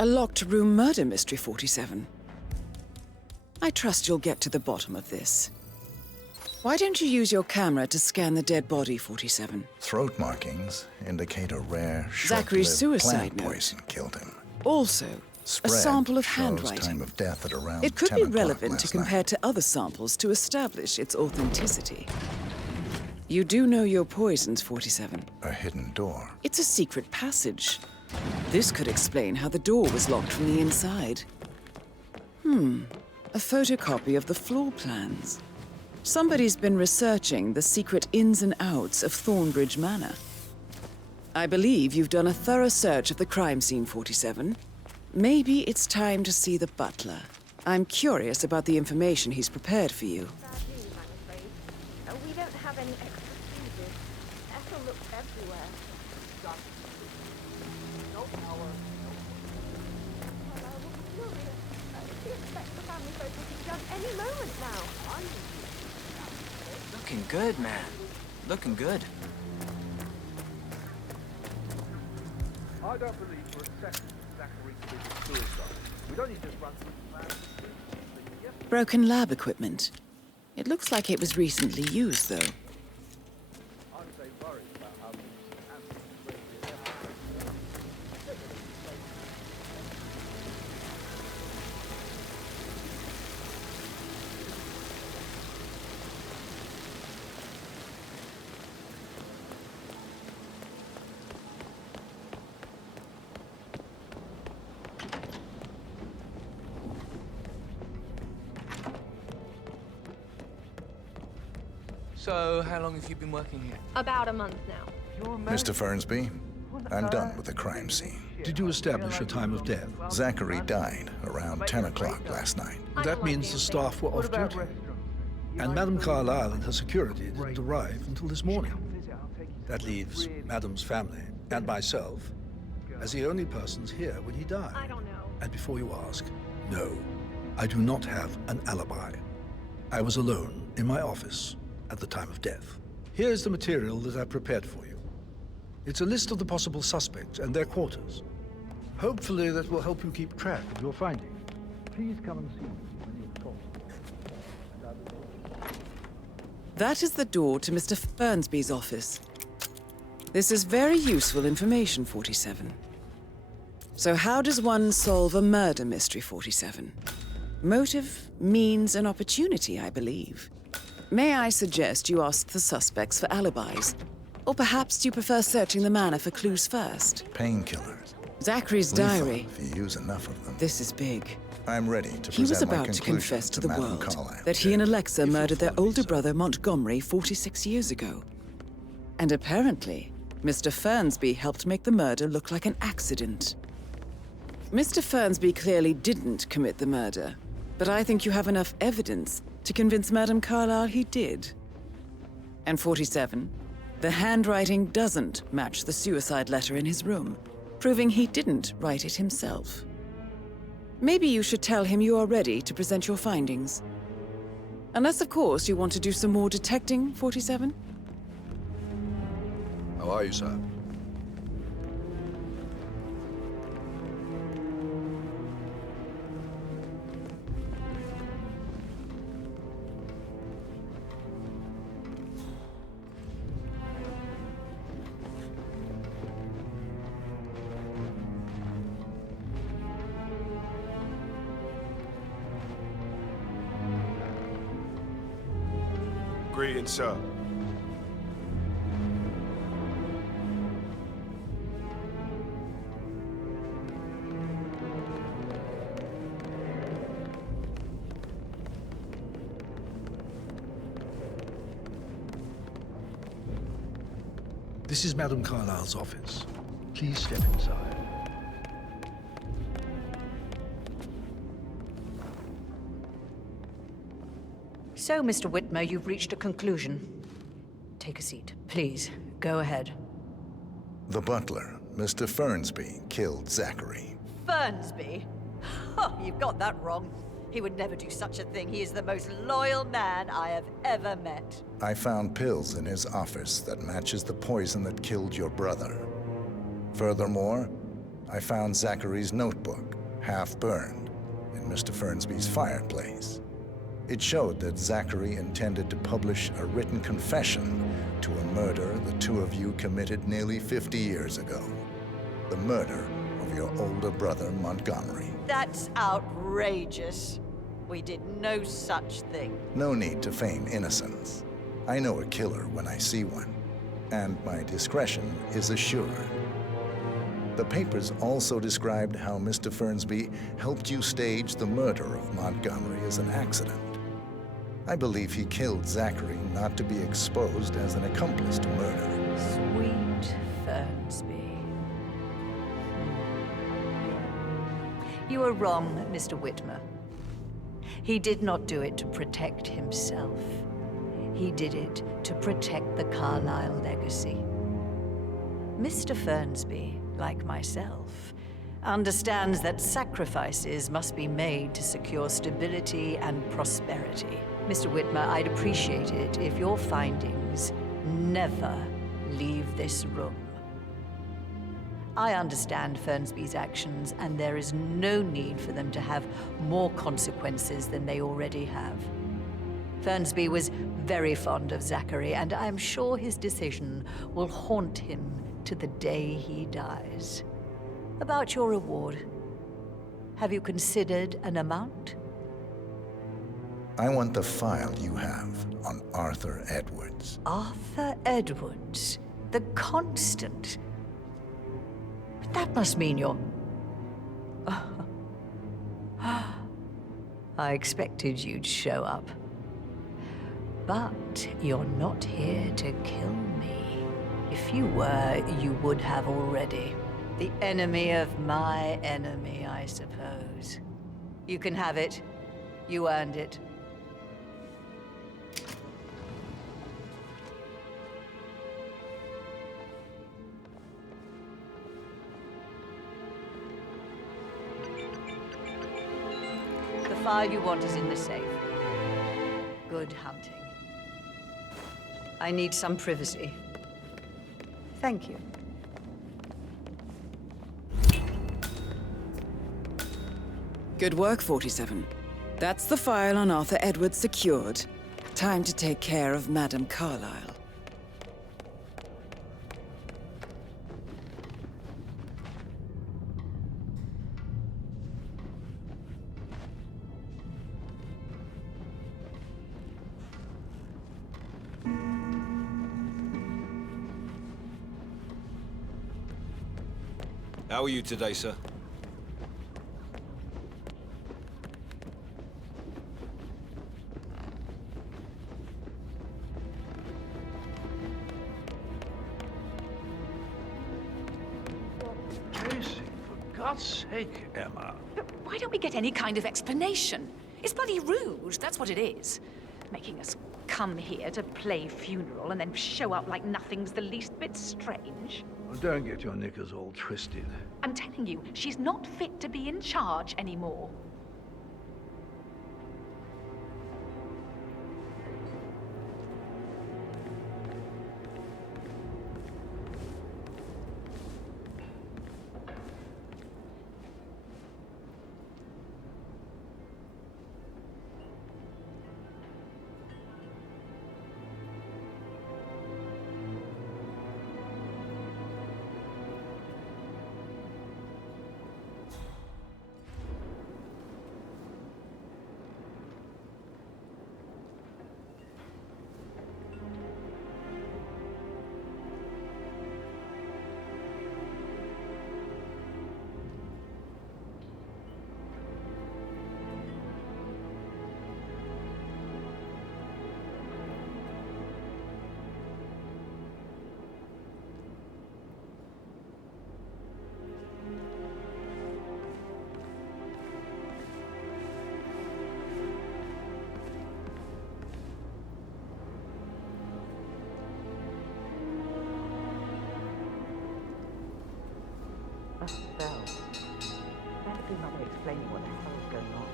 A locked room murder mystery, 47. I trust you'll get to the bottom of this. Why don't you use your camera to scan the dead body, 47? Throat markings indicate a rare, Zachary's short-lived suicide plant note. poison killed him. Also, Spread a sample of shows handwriting. time of death at around It could 10 be o'clock relevant to last compare night. to other samples to establish its authenticity. You do know your poisons, 47. A hidden door. It's a secret passage. This could explain how the door was locked from the inside. A photocopy of the floor plans. Somebody's been researching the secret ins and outs of Thornbridge Manor. I believe you've done a thorough search of the crime scene, 47. Maybe it's time to see the butler. I'm curious about the information he's prepared for you. Sadly, I'm afraid. We don't have any extra fuses. Ethel looks everywhere. No power. Well, we're furious. We expect the family photos to be done any moment now. Looking good, man. Looking good. I don't believe for a second that Zachary committed suicide. We'd only just run through the plan. Broken lab equipment. It looks like it was recently used, though. I'm so worried about how these So, how long have you been working here? About a month now. Mr. Fernsby, I'm done with the crime scene. Did you establish a time of death? Zachary died around 10 o'clock last night. That means the staff were off duty. And Madame Carlyle and her security didn't arrive until this morning. That leaves Madame's family and myself as the only persons here when he died. I don't know. And before you ask, no, I do not have an alibi. I was alone in my office at the time of death. Here's the material that I prepared for you. It's a list of the possible suspects and their quarters. Hopefully that will help you keep track of your findings. Please come and see me when you've talked. That is the door to Mr. Fernsby's office. This is very useful information, 47. So how does one solve a murder mystery, 47? Motive, means, and opportunity, I believe. May I suggest you ask the suspects for alibis? Or perhaps you prefer searching the manor for clues first? Painkillers. Zachary's Lethal diary. if you use enough of them. This is big. I'm ready to He was present my about to conclusions confess to the Madame world Carlyle that he and today, Alexa if you'll murdered their follow me, older sir. brother Montgomery 46 years ago. And apparently, Mr. Fernsby helped make the murder look like an accident. Mr. Fernsby clearly didn't commit the murder, but I think you have enough evidence to convince Madame Carlyle he did. And 47, the handwriting doesn't match the suicide letter in his room, proving he didn't write it himself. Maybe you should tell him you are ready to present your findings. Unless, of course, you want to do some more detecting, 47? How are you, sir? Greetings, sir. This is Madame Carlyle's office. Please step inside. So, Mr. Whitmer, you've reached a conclusion. Take a seat, please. Go ahead. The butler, Mr. Fernsby, killed Zachary. Fernsby? Oh, you've got that wrong. He would never do such a thing. He is the most loyal man I have ever met. I found pills in his office that matches the poison that killed your brother. Furthermore, I found Zachary's notebook, half burned, in Mr. Fernsby's fireplace. It showed that Zachary intended to publish a written confession to a murder the two of you committed nearly 50 years ago. The murder of your older brother, Montgomery. That's outrageous. We did no such thing. No need to feign innocence. I know a killer when I see one, and my discretion is assured. The papers also described how Mr. Fernsby helped you stage the murder of Montgomery as an accident. I believe he killed Zachary not to be exposed as an accomplice to murder. Sweet Fernsby. You are wrong, Mr. Whitmer. He did not do it to protect himself. He did it to protect the Carlyle legacy. Mr. Fernsby, like myself, understands that sacrifices must be made to secure stability and prosperity. Mr. Whitmer, I'd appreciate it if your findings never leave this room. I understand Fernsby's actions, and there is no need for them to have more consequences than they already have. Fernsby was very fond of Zachary, and I'm sure his decision will haunt him to the day he dies. About your reward, have you considered an amount? I want the file you have on Arthur Edwards. Arthur Edwards, the Constant. But that must mean you're... I expected you'd show up. But you're not here to kill me. If you were, you would have already. The enemy of my enemy, I suppose. You can have it. You earned it. The file you want is in the safe. Good hunting. I need some privacy. Thank you. Good work, 47. That's the file on Arthur Edwards secured. Time to take care of Madame Carlyle. How are you today, sir? Casey, for God's sake, Emma. But why don't we get any kind of explanation? It's bloody rude, that's what it is. Making us come here to play funeral and then show up like nothing's the least bit strange. Well, don't get your knickers all twisted. I'm telling you, she's not fit to be in charge anymore. A cell. Better be my way of explaining what the hell's going on.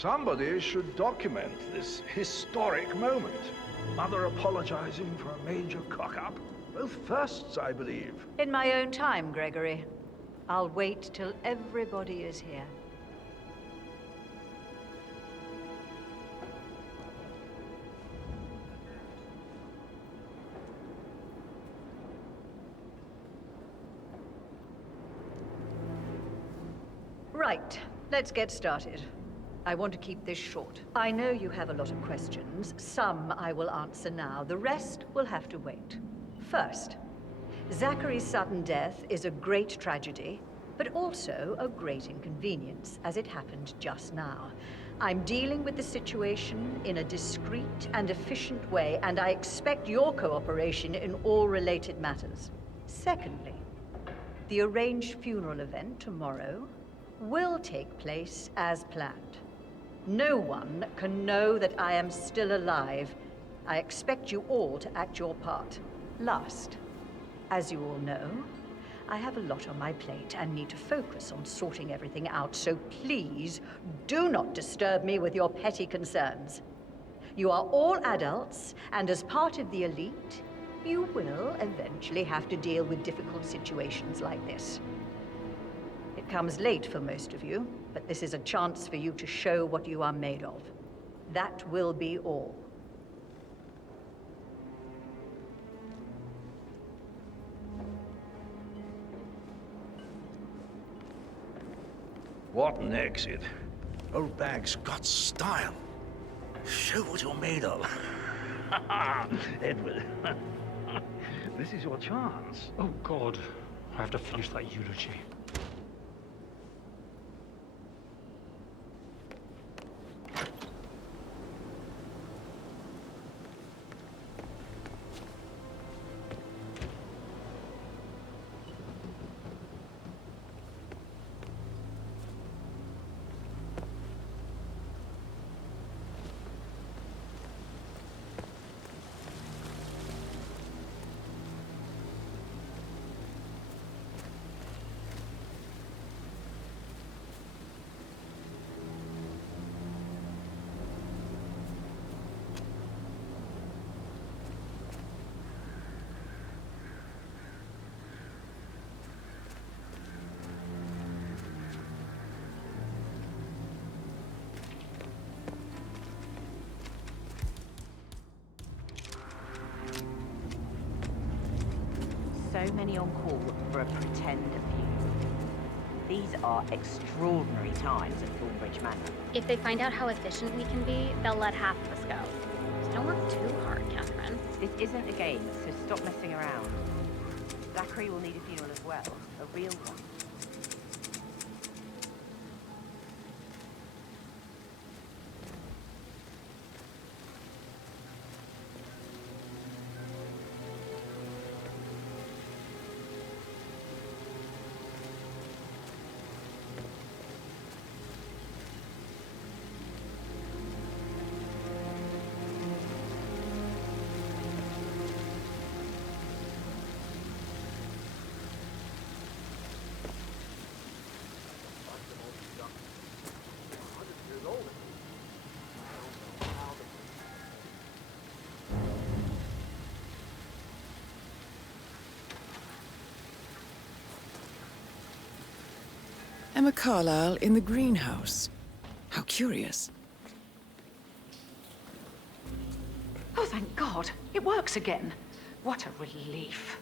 Somebody should document this historic moment. Mother apologizing for a major cock-up. Both firsts, I believe. In my own time, Gregory. I'll wait till everybody is here. Right, let's get started. I want to keep this short. I know you have a lot of questions. Some I will answer now. The rest will have to wait. First, Zachary's sudden death is a great tragedy, but also a great inconvenience, as it happened just now. I'm dealing with the situation in a discreet and efficient way, and I expect your cooperation in all related matters. Secondly, the arranged funeral event tomorrow will take place as planned. No one can know that I am still alive. I expect you all to act your part. Last, as you all know, I have a lot on my plate and need to focus on sorting everything out, so please do not disturb me with your petty concerns. You are all adults, and as part of the elite, you will eventually have to deal with difficult situations like this. It comes late for most of you, but this is a chance for you to show what you are made of. That will be all. What an exit. Old bag's got style. Show what you're made of. Edward, this is your chance. Oh, God. I have to finish that eulogy. So many on call for a pretend funeral. These are extraordinary times at Thornbridge Manor. If they find out how efficient we can be, they'll let half of us go. So don't work too hard, Catherine. This isn't a game, so stop messing around. Zachary will need a funeral as well, a real one. Emma Carlyle in the greenhouse. How curious. Oh, thank God. It works again. What a relief.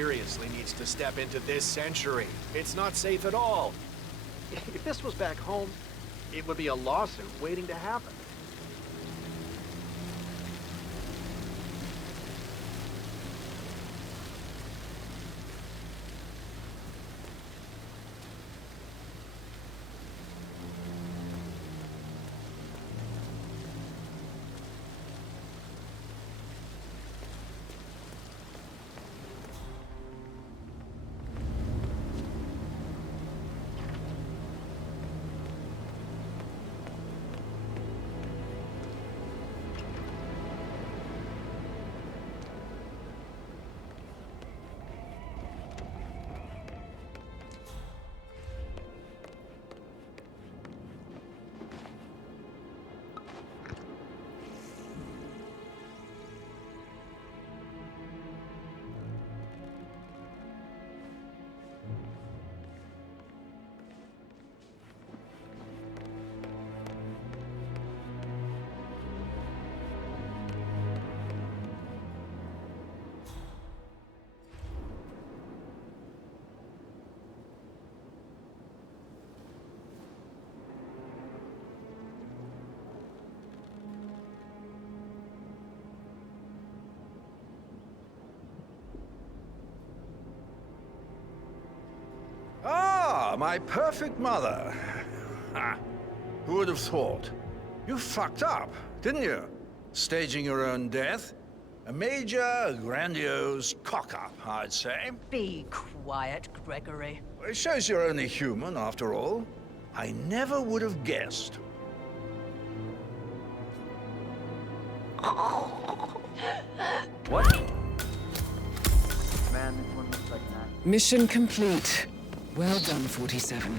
seriously needs to step into this century. It's not safe at all. If this was back home, it would be a lawsuit waiting to happen. Ah, my perfect mother. Ha. Who would have thought? You fucked up, didn't you? Staging your own death? A major, grandiose cock-up, I'd say. Be quiet, Gregory. It shows you're only human, after all. I never would have guessed. What? Man, this one looks like that. Mission complete. Well done, 47.